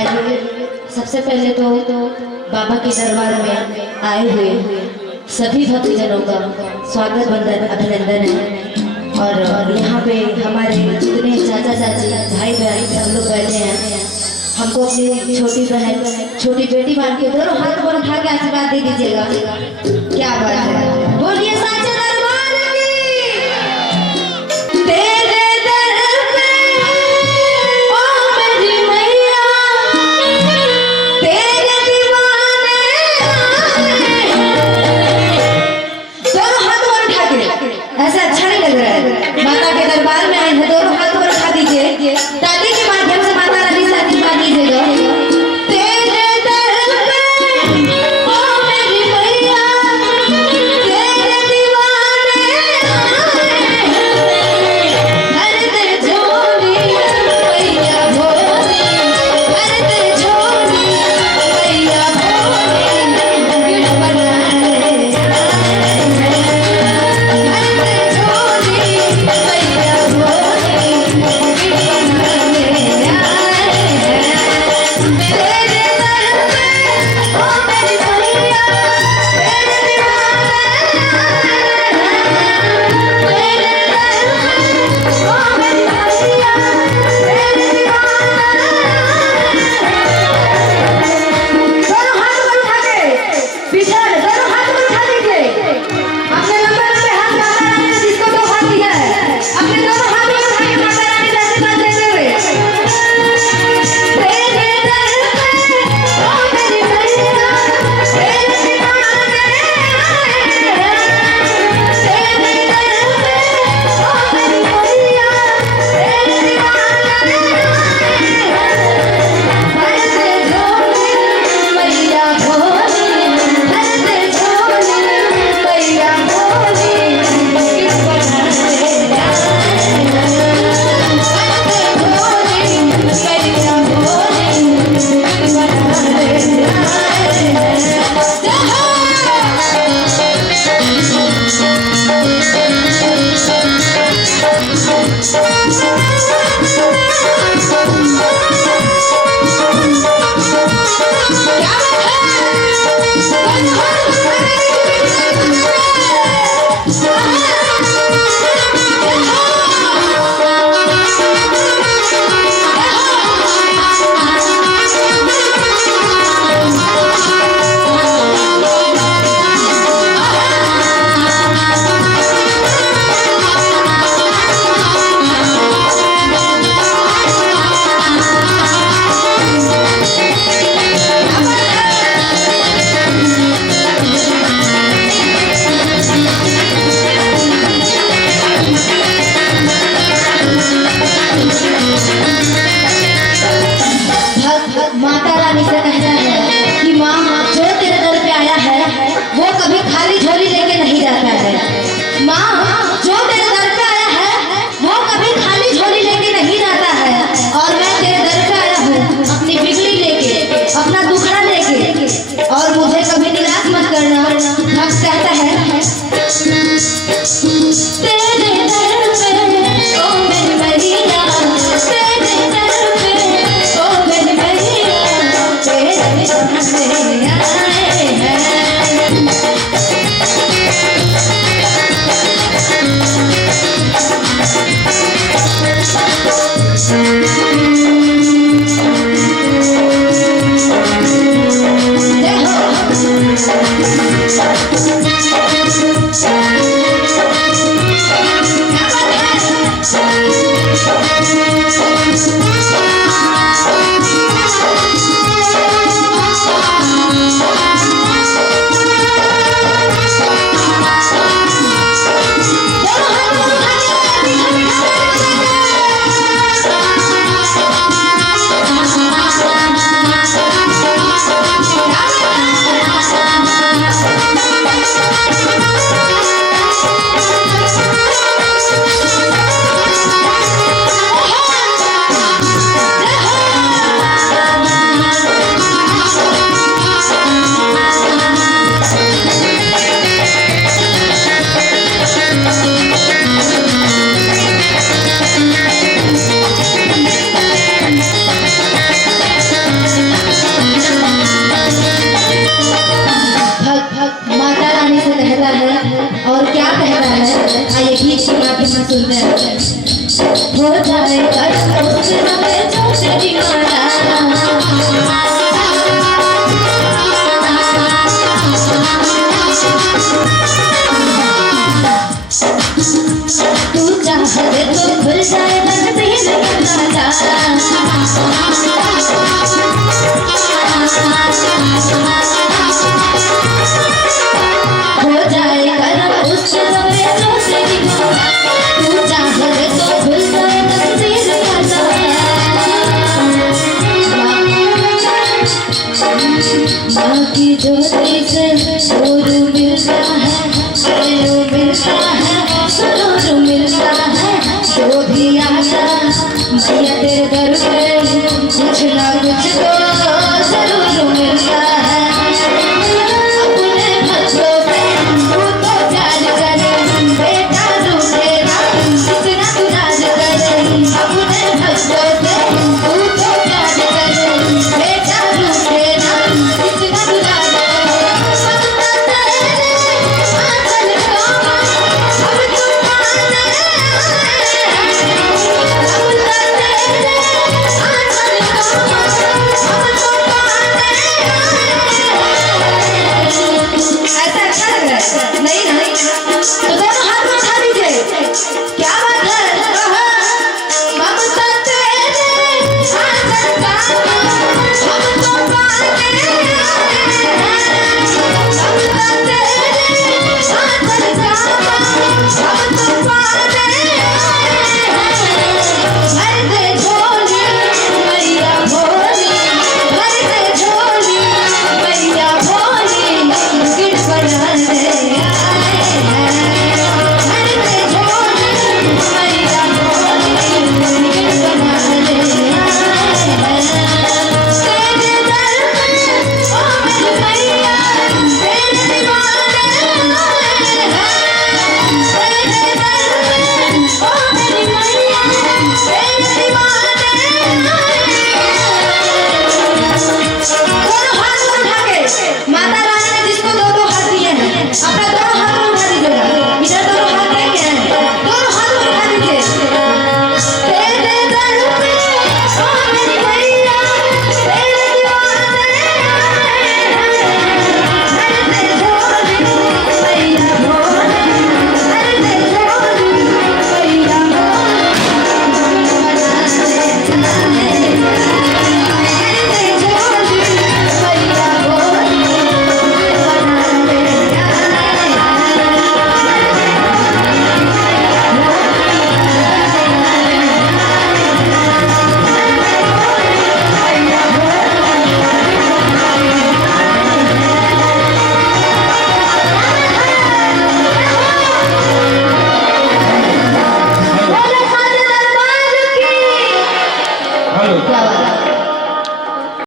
आइए सबसे पहले तो बाबा के दरबार में आए हुए सभी भक्तजनों का स्वागत वंदन अभिनंदन है। और यहाँ पे हमारे जितने चाचा चाची भाई बहन सब लोग बैठे हैं, हमको अपनी छोटी बहन छोटी बेटी मान के दोनों हाथ पर उठा के आशीर्वाद दे दीजिएगा। क्या बात है, बोलिए साचा दरबार की। तेरे दर पे ओ मेरी मैया तेरे दीवाने दोनों हाथ पर उठा के, ऐसा अच्छा नहीं लग रहा है। माता के दरबार में आए हैं, दोनों हाथ पर उठा दीजिए, ताली के माध्यम से माता रानी से आशीर्वाद लीजिएगा। तेरे दर पे ओ मेरी मैया तेरे दीवाने हर दे झोली मैया भोली, हर दे झोली मैया भोली, गिड़ बनाए हर दे झोली मैया भोली, गिड़ माता रानी से कहना है कि माँ जो तेरे दर पे आया है वो कभी खाली झोली लेके नहीं जाता है। माँ जो तेरे दर पे आया है वो कभी खाली झोली लेके नहीं जाता है। और मैं तेरे दर पे आया हूँ अपनी बिगड़ी लेके, अपना दुखड़ा लेके, और मुझे कभी निराश मत करना। भक्त कहता है तेरे दर पे ओ मेरी मैया तेरे दर पे ओ मेरी मैया तेरे दर पे आए हैं। माँ की ज्योति से